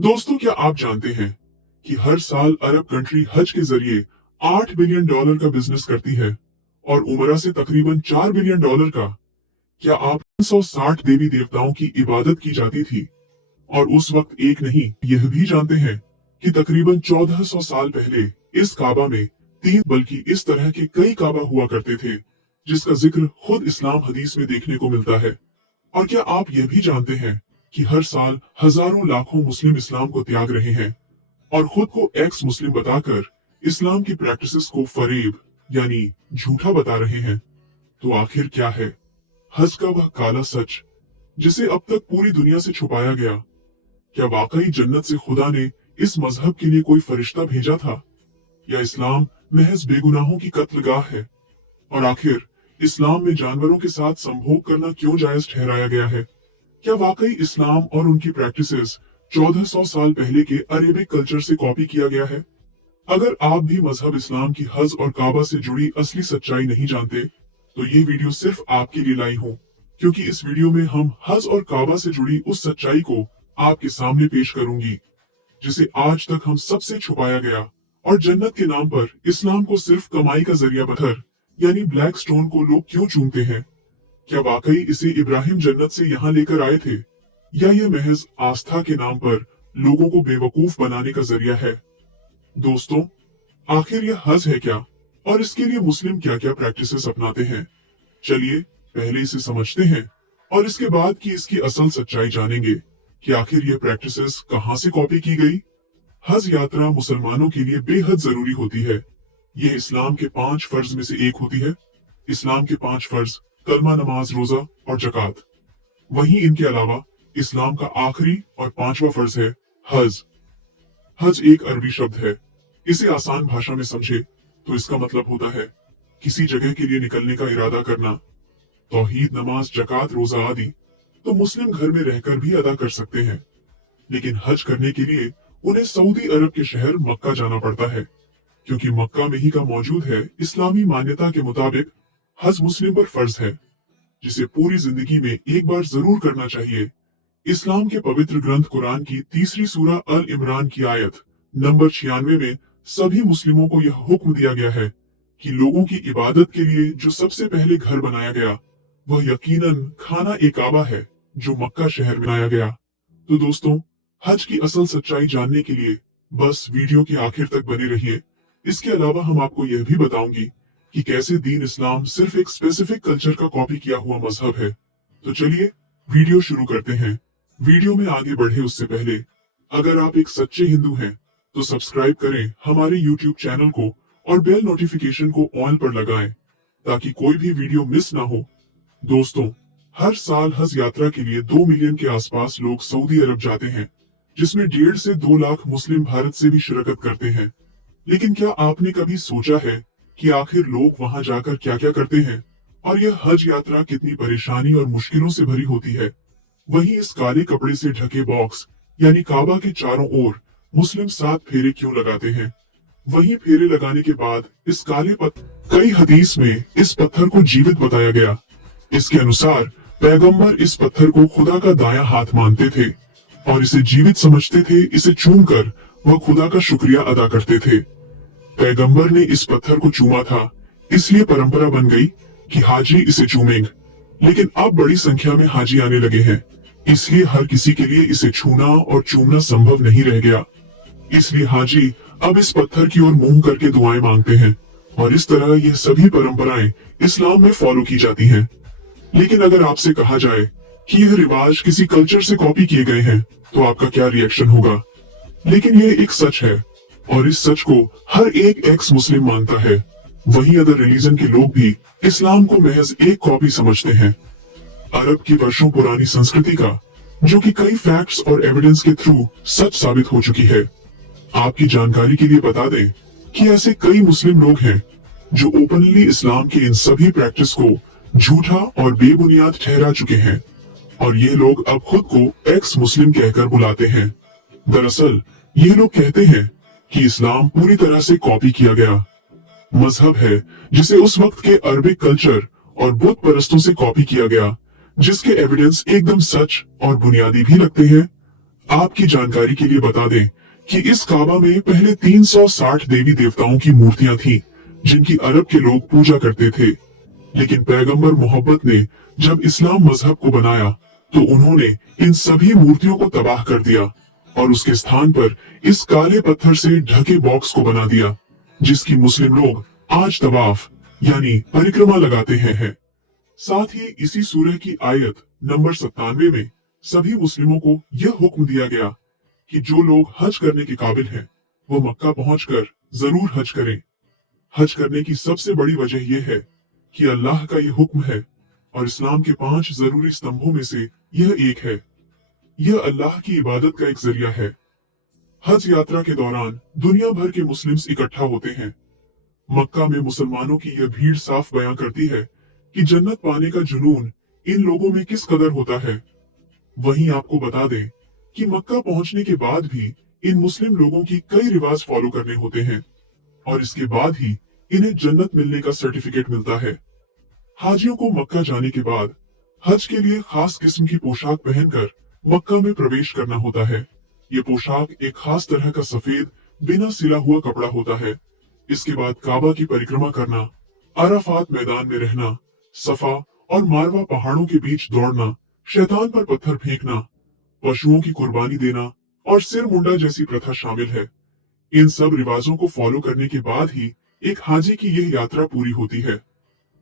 दोस्तों, क्या आप जानते हैं कि हर साल अरब कंट्री हज के जरिए $8 बिलियन का बिजनेस करती है और उमरा से तकरीबन $4 बिलियन का। क्या आप 360 देवी देवताओं की इबादत की जाती थी और उस वक्त एक नहीं, यह भी जानते हैं कि तकरीबन 1400 साल पहले इस काबा में तीन बल्कि इस तरह के कई काबा हुआ करते थे, जिसका जिक्र खुद इस्लाम हदीस में देखने को मिलता है। और क्या आप यह भी जानते हैं कि हर साल हजारों लाखों मुस्लिम इस्लाम को त्याग रहे हैं और खुद को एक्स मुस्लिम बताकर इस्लाम की प्रैक्टिसेस को फरेब यानी झूठा बता रहे हैं। तो आखिर क्या है हज का वह काला सच जिसे अब तक पूरी दुनिया से छुपाया गया? क्या वाकई जन्नत से खुदा ने इस मजहब के लिए कोई फरिश्ता भेजा था, या इस्लाम महज बेगुनाहों की कत्लगाह है? और आखिर इस्लाम में जानवरों के साथ संभोग करना क्यों जायज ठहराया गया है? क्या वाकई इस्लाम और उनकी प्रैक्टिसेस 1400 साल पहले के अरेबिक कल्चर से कॉपी किया गया है? अगर आप भी मजहब इस्लाम की हज और काबा से जुड़ी असली सच्चाई नहीं जानते, तो ये वीडियो सिर्फ आपके लिए लाई हूँ, क्योंकि इस वीडियो में हम हज और काबा से जुड़ी उस सच्चाई को आपके सामने पेश करूंगी जिसे आज तक हम सबसे छुपाया गया। और जन्नत के नाम पर इस्लाम को सिर्फ कमाई का जरिया पत्थर यानी ब्लैक स्टोन को लोग क्यों चूमते हैं? क्या वाकई इसे इब्राहिम जन्नत से यहाँ लेकर आए थे, या यह महज आस्था के नाम पर लोगों को बेवकूफ बनाने का जरिया है? दोस्तों, आखिर यह हज है क्या, और इसके लिए मुस्लिम क्या क्या प्रैक्टिसेस अपनाते हैं? चलिए पहले इसे समझते हैं और इसके बाद की इसकी असल सच्चाई जानेंगे कि आखिर यह प्रैक्टिसेस कहां से कॉपी की गई। हज यात्रा मुसलमानों के लिए बेहद जरूरी होती है। यह इस्लाम के 5 फर्ज में से एक होती है। इस्लाम के 5 फर्ज कलमा, नमाज, रोजा और जकात। वहीं इनके अलावा इस्लाम का आखिरी और 5वां फर्ज है हज। हज एक अरबी शब्द है। इसे आसान भाषा में समझे तो इसका मतलब होता है किसी जगह के लिए निकलने का इरादा करना। तौहीद, नमाज, जकात, रोजा आदि तो मुस्लिम घर में रहकर भी अदा कर सकते हैं, लेकिन हज करने के लिए उन्हें सऊदी अरब के शहर मक्का जाना पड़ता है, क्योंकि मक्का में ही का मौजूद है। इस्लामी मान्यता के मुताबिक हज मुस्लिम पर फर्ज है, जिसे पूरी जिंदगी में एक बार जरूर करना चाहिए। इस्लाम के पवित्र ग्रंथ कुरान की 3री सूरा अल इमरान की आयत नंबर 96 में सभी मुस्लिमों को यह हुक्म दिया गया है कि लोगों की इबादत के लिए जो सबसे पहले घर बनाया गया वह यकीनन खाना ए काबा है, जो मक्का शहर में बनाया गया। तो दोस्तों, हज की असल सच्चाई जानने के लिए बस वीडियो के आखिर तक बने रहिए। इसके अलावा हम आपको यह भी बताऊंगी कि कैसे दीन इस्लाम सिर्फ एक स्पेसिफिक कल्चर का कॉपी किया हुआ मजहब है। तो चलिए वीडियो शुरू करते हैं। वीडियो में आगे बढ़े उससे पहले अगर आप एक सच्चे हिंदू हैं तो सब्सक्राइब करें हमारे यूट्यूब चैनल को और बेल नोटिफिकेशन को ऑन पर लगाएं ताकि कोई भी वीडियो मिस ना हो। दोस्तों, हर साल हज यात्रा के लिए 2 मिलियन के आसपास लोग सऊदी अरब जाते हैं, जिसमें 1.5 से 2 लाख मुस्लिम भारत से भी शिरकत करते हैं। लेकिन क्या आपने कभी सोचा है कि आखिर लोग वहां जाकर क्या क्या करते हैं, और यह हज यात्रा कितनी परेशानी और मुश्किलों से भरी होती है? वहीं इस काले कपड़े से ढके बॉक्स यानी काबा के चारों ओर मुस्लिम 7 फेरे क्यों लगाते हैं? वहीं फेरे लगाने के बाद इस काले पत्थर, कई हदीस में इस पत्थर को जीवित बताया गया। इसके अनुसार पैगंबर इस पत्थर को खुदा का दायां हाथ मानते थे और इसे जीवित समझते थे। इसे चूमकर वह खुदा का शुक्रिया अदा करते थे। पैगंबर ने इस पत्थर को चूमा था, इसलिए परंपरा बन गई कि हाजी इसे चूमेंगे। लेकिन अब बड़ी संख्या में हाजी आने लगे हैं, इसलिए हर किसी के लिए इसे छूना और चूमना संभव नहीं रह गया। इसलिए हाजी अब इस पत्थर की ओर मुंह करके दुआएं मांगते हैं, और इस तरह यह सभी परंपराएं इस्लाम में फॉलो की जाती हैं। लेकिन अगर आपसे कहा जाए कि यह रिवाज किसी कल्चर से कॉपी किए गए हैं, तो आपका क्या रिएक्शन होगा? लेकिन यह एक सच है, और इस सच को हर एक एक्स मुस्लिम मानता है। वहीं अदर रिलीजन के लोग भी इस्लाम को महज एक कॉपी समझते हैं, अरब की वर्षों पुरानी संस्कृति का, जो कि कई फैक्ट्स और एविडेंस के थ्रू सच साबित हो चुकी है। आपकी जानकारी के लिए बता दें कि ऐसे कई मुस्लिम लोग हैं जो ओपनली इस्लाम के इन सभी प्रैक्टिस को झूठा और बेबुनियाद ठहरा चुके हैं, और ये लोग अब खुद को एक्स मुस्लिम कहकर बुलाते हैं। दरअसल ये लोग कहते हैं कि इस्लाम पूरी तरह से कॉपी किया गया मजहब है, जिसे उस वक्त के अरबिक कल्चर और बुत परस्तों से कॉपी किया गया, जिसके एविडेंस एकदम सच और बुनियादी भी लगते हैं। आपकी जानकारी के लिए बता दें कि इस काबा में पहले 360 देवी देवताओं की मूर्तियां थीं, जिनकी अरब के लोग पूजा करते थे। लेकिन पैगंबर मोहब्बत ने जब इस्लाम मजहब को बनाया तो उन्होंने इन सभी मूर्तियों को तबाह कर दिया और उसके स्थान पर इस काले पत्थर से ढके बॉक्स को बना दिया, जिसकी मुस्लिम लोग आज तवाफ यानी परिक्रमा लगाते हैं। साथ ही इसी सूरह की आयत नंबर 97 में सभी मुस्लिमों को यह हुक्म दिया गया कि जो लोग हज करने के काबिल हैं, वो मक्का पहुंचकर जरूर हज करें। हज करने की सबसे बड़ी वजह यह है कि अल्लाह का यह हुक्म है और इस्लाम के 5 जरूरी स्तंभों में से यह एक है। यह अल्लाह की इबादत का एक जरिया है। हज यात्रा के दौरान दुनिया भर के मुस्लिम्स इकट्ठा होते हैं। मक्का में मुसलमानों की यह भीड़ साफ बयां करती है कि जन्नत पाने का जुनून इन लोगों में किस कदर होता है। वहीं आपको बता दें कि मक्का पहुंचने के बाद भी इन मुस्लिम लोगों की कई रिवाज फॉलो करने होते हैं और इसके बाद ही इन्हें जन्नत मिलने का सर्टिफिकेट मिलता है। हाजियों को मक्का जाने के बाद हज के लिए खास किस्म की पोशाक पहनकर मक्का में प्रवेश करना होता है। ये पोशाक एक खास तरह का सफेद बिना सिला हुआ कपड़ा होता है। इसके बाद काबा की परिक्रमा करना, अराफात मैदान में रहना, सफा और मारवा पहाड़ों के बीच दौड़ना, शैतान पर पत्थर फेंकना, पशुओं की कुर्बानी देना और सिर मुंडा जैसी प्रथा शामिल है। इन सब रिवाजों को फॉलो करने के बाद ही एक हाजी की यह यात्रा पूरी होती है।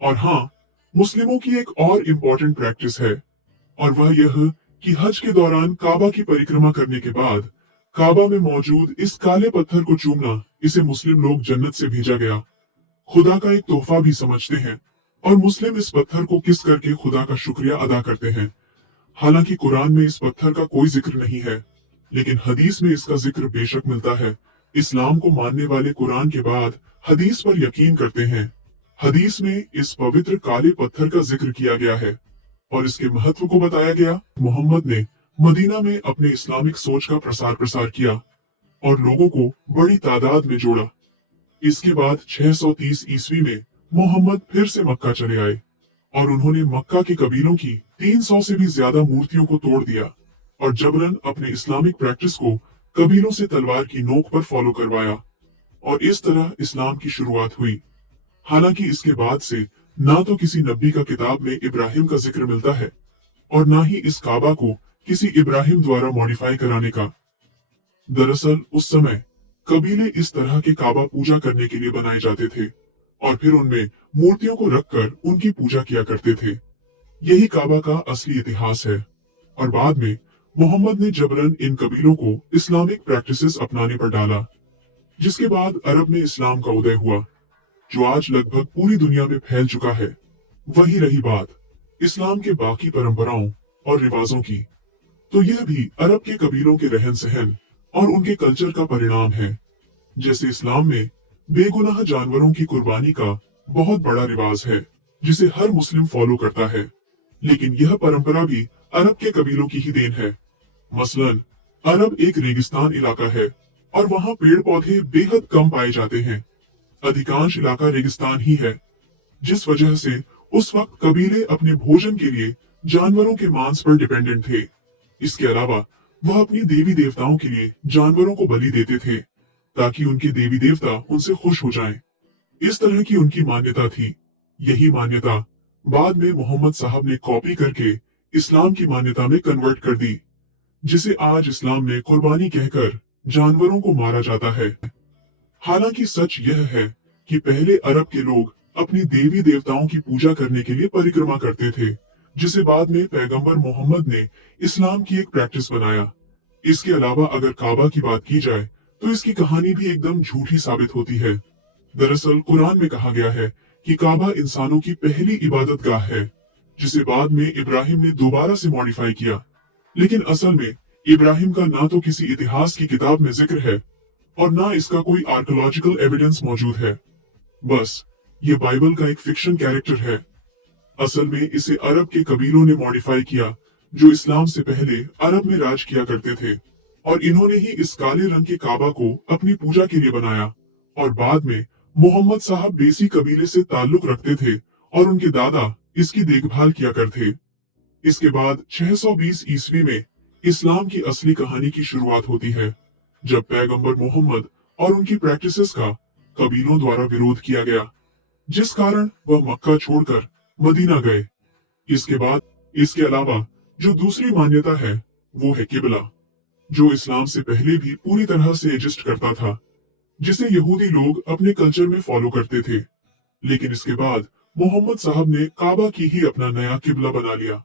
और हाँ, मुस्लिमों की एक और इम्पोर्टेंट प्रैक्टिस है और वह यह कि हज के दौरान काबा की परिक्रमा करने के बाद काबा में मौजूद इस काले पत्थर को चूमना इसे मुस्लिम लोग जन्नत से भेजा गया खुदा का एक तोहफा भी समझते हैं और मुस्लिम इस पत्थर को किस करके खुदा का शुक्रिया अदा करते हैं। हालांकि कुरान में इस पत्थर का कोई जिक्र नहीं है, लेकिन हदीस में इसका जिक्र बेशक मिलता है। इस्लाम को मानने वाले कुरान के बाद हदीस पर यकीन करते हैं। हदीस में इस पवित्र काले पत्थर का जिक्र किया गया है और इसके महत्व को बताया गया। मोहम्मद ने मदीना में अपने इस्लामिक सोच का प्रसार किया और लोगों को बड़ी तादाद में जोड़ा। इसके बाद 630 ईस्वी में मोहम्मद फिर से मक्का चले आए और उन्होंने मक्का के कबीलों की 300 से भी ज्यादा मूर्तियों को तोड़ दिया और जबरन अपने इस्लामिक प्रैक्टिस को कबीलों से तलवार की नोक पर फॉलो करवाया और इस तरह इस्लाम की शुरुआत हुई। हालांकि इसके बाद से ना तो किसी नबी का किताब में इब्राहिम का जिक्र मिलता है और ना ही इस काबा को किसी इब्राहिम द्वारा मॉडिफाई कराने का। दरअसल उस समय कबीले इस तरह के काबा पूजा करने के लिए बनाए जाते थे और फिर उनमें मूर्तियों को रखकर उनकी पूजा किया करते थे। यही काबा का असली इतिहास है और बाद में मोहम्मद ने जबरन इन कबीलों को इस्लामिक प्रैक्टिसेस अपनाने पर डाला, जिसके बाद अरब में इस्लाम का उदय हुआ, जो आज लगभग पूरी दुनिया में फैल चुका है। वही रही बात इस्लाम के बाकी परंपराओं और रिवाजों की, तो यह भी अरब के कबीलों के रहन सहन और उनके कल्चर का परिणाम है। जैसे इस्लाम में बेगुनाह जानवरों की कुर्बानी का बहुत बड़ा रिवाज है, जिसे हर मुस्लिम फॉलो करता है, लेकिन यह परंपरा भी अरब के कबीलों की ही देन है। मसलन अरब एक रेगिस्तान इलाका है और वहाँ पेड़ पौधे बेहद कम पाए जाते हैं। अधिकांश इलाका रेगिस्तान ही है, जिस वजह से उस वक्त कबीले अपने भोजन के लिए जानवरों के मांस पर डिपेंडेंट थे। इसके अलावा वह अपनी देवी देवताओं के लिए जानवरों को बलि देते थे ताकि उनके देवी देवता उनसे खुश हो जाएं। इस तरह की उनकी मान्यता थी। यही मान्यता बाद में मोहम्मद साहब ने कॉपी करके इस्लाम की मान्यता में कन्वर्ट कर दी, जिसे आज इस्लाम में कुर्बानी कहकर जानवरों को मारा जाता है। हालांकि सच यह है कि पहले अरब के लोग अपनी देवी देवताओं की पूजा करने के लिए परिक्रमा करते थे, जिसे बाद में पैगंबर मोहम्मद ने इस्लाम की एक प्रैक्टिस बनाया। इसके अलावा अगर काबा की बात की जाए तो इसकी कहानी भी एकदम झूठी साबित होती है। दरअसल कुरान में कहा गया है कि काबा इंसानों की पहली इबादत गाह है, जिसे बाद में इब्राहिम ने दोबारा से मॉडिफाई किया। लेकिन असल में इब्राहिम का ना तो किसी इतिहास की किताब में जिक्र है और ना इसका कोई आर्कोलॉजिकल एविडेंस मौजूद है। बस ये बाइबल का एक फिक्शन कैरेक्टर है। असल में इसे अरब के कबीलों ने मॉडिफाई किया, जो इस्लाम से पहले अरब में राज किया करते थे, और इन्होंने ही इस काले रंग के काबा को अपनी पूजा के लिए बनाया। और बाद में मोहम्मद साहब देसी कबीले से ताल्लुक रखते थे और उनके दादा इसकी देखभाल किया करते। इसके बाद 620 ईस्वी में इस्लाम की असली कहानी की शुरुआत होती है जब पैगंबर मोहम्मद और उनकी प्रैक्टिसेस का कबीलों द्वारा विरोध किया गया, जिस कारण वह मक्का छोड़कर मदीना गए। इसके बाद इसके अलावा जो दूसरी मान्यता है वो है किबला, जो इस्लाम से पहले भी पूरी तरह से एग्जिस्ट करता था, जिसे यहूदी लोग अपने कल्चर में फॉलो करते थे। लेकिन इसके बाद मोहम्मद साहब ने काबा की ही अपना नया किबला बना लिया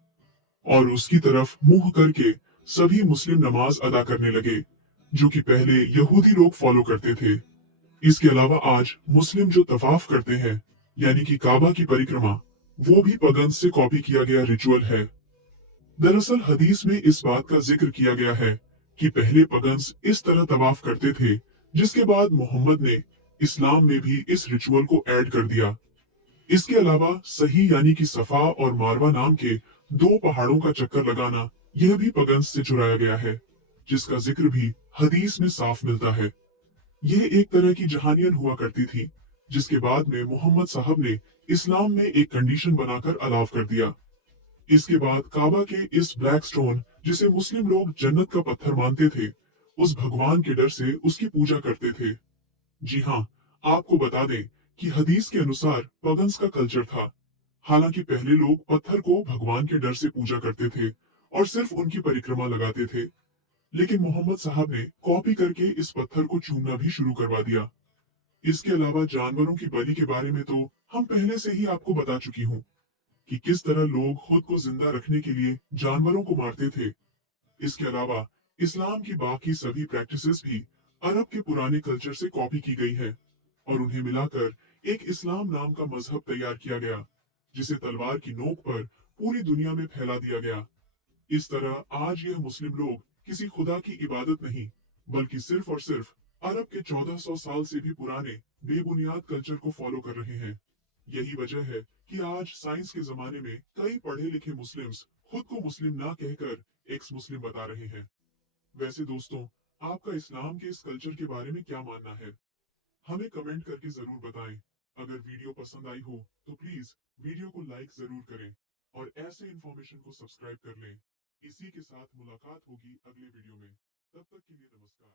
और उसकी तरफ मुंह करके सभी मुस्लिम नमाज अदा करने लगे, जो कि पहले यहूदी लोग फॉलो करते थे। इसके अलावा आज मुस्लिम जो तवाफ करते हैं, यानी कि काबा की परिक्रमा, वो भी पगन से कॉपी किया गया रिचुअल है। दरअसल हदीस में इस बात का जिक्र किया गया है कि पहले पगन्स इस तरह तवाफ करते थे, जिसके बाद मोहम्मद ने इस्लाम में भी इस रिचुअल को ऐड कर दिया। इसके अलावा सही यानी कि सफा और मारवा नाम के दो पहाड़ों का चक्कर लगाना, यह भी पगन्स से चुराया गया है, जिसका जिक्र भी हदीस में साफ मिलता है। यह एक तरह की जहानियत हुआ करती थी, जिसके बाद में मोहम्मद साहब ने इस्लाम में एक कंडीशन बनाकर अलाव कर दिया। इसके बाद काबा के इस ब्लैक स्टोन, जिसे मुस्लिम लोग जन्नत का पत्थर मानते थे, उस भगवान के डर से उसकी पूजा करते थे। जी हाँ, आपको बता दें कि हदीस के अनुसार पगन्स का कल्चर था। हालांकि पहले लोग पत्थर को भगवान के डर से पूजा करते थे और सिर्फ उनकी परिक्रमा लगाते थे, लेकिन मोहम्मद साहब ने कॉपी करके इस पत्थर को चूमना भी शुरू करवा दिया। इसके अलावा जानवरों की बलि के बारे में तो हम पहले से ही आपको बता चुकी हूँ कि किस तरह लोग खुद को जिंदा रखने के लिए जानवरों को मारते थे। इसके अलावा इस्लाम की बाकी सभी प्रैक्टिसेस भी अरब के पुराने कल्चर से कॉपी की गई है और उन्हें मिलाकर एक इस्लाम नाम का मजहब तैयार किया गया, जिसे तलवार की नोक पर पूरी दुनिया में फैला दिया गया। इस तरह आज यह मुस्लिम लोग किसी खुदा की इबादत नहीं, बल्कि सिर्फ और सिर्फ अरब के 1400 साल से भी पुराने बेबुनियाद कल्चर को फॉलो कर रहे हैं। यही वजह है कि आज साइंस के जमाने में कई पढ़े लिखे मुस्लिम्स खुद को मुस्लिम ना कहकर एक्स मुस्लिम बता रहे हैं। वैसे दोस्तों, आपका इस्लाम के इस कल्चर के बारे में क्या मानना है? हमें कमेंट करके जरूर बताएं। अगर वीडियो पसंद आई हो तो प्लीज वीडियो को लाइक जरूर करें और ऐसे इंफॉर्मेशन को सब्सक्राइब कर लें। इसी के साथ मुलाकात होगी अगले वीडियो में। तब तक के लिए नमस्कार।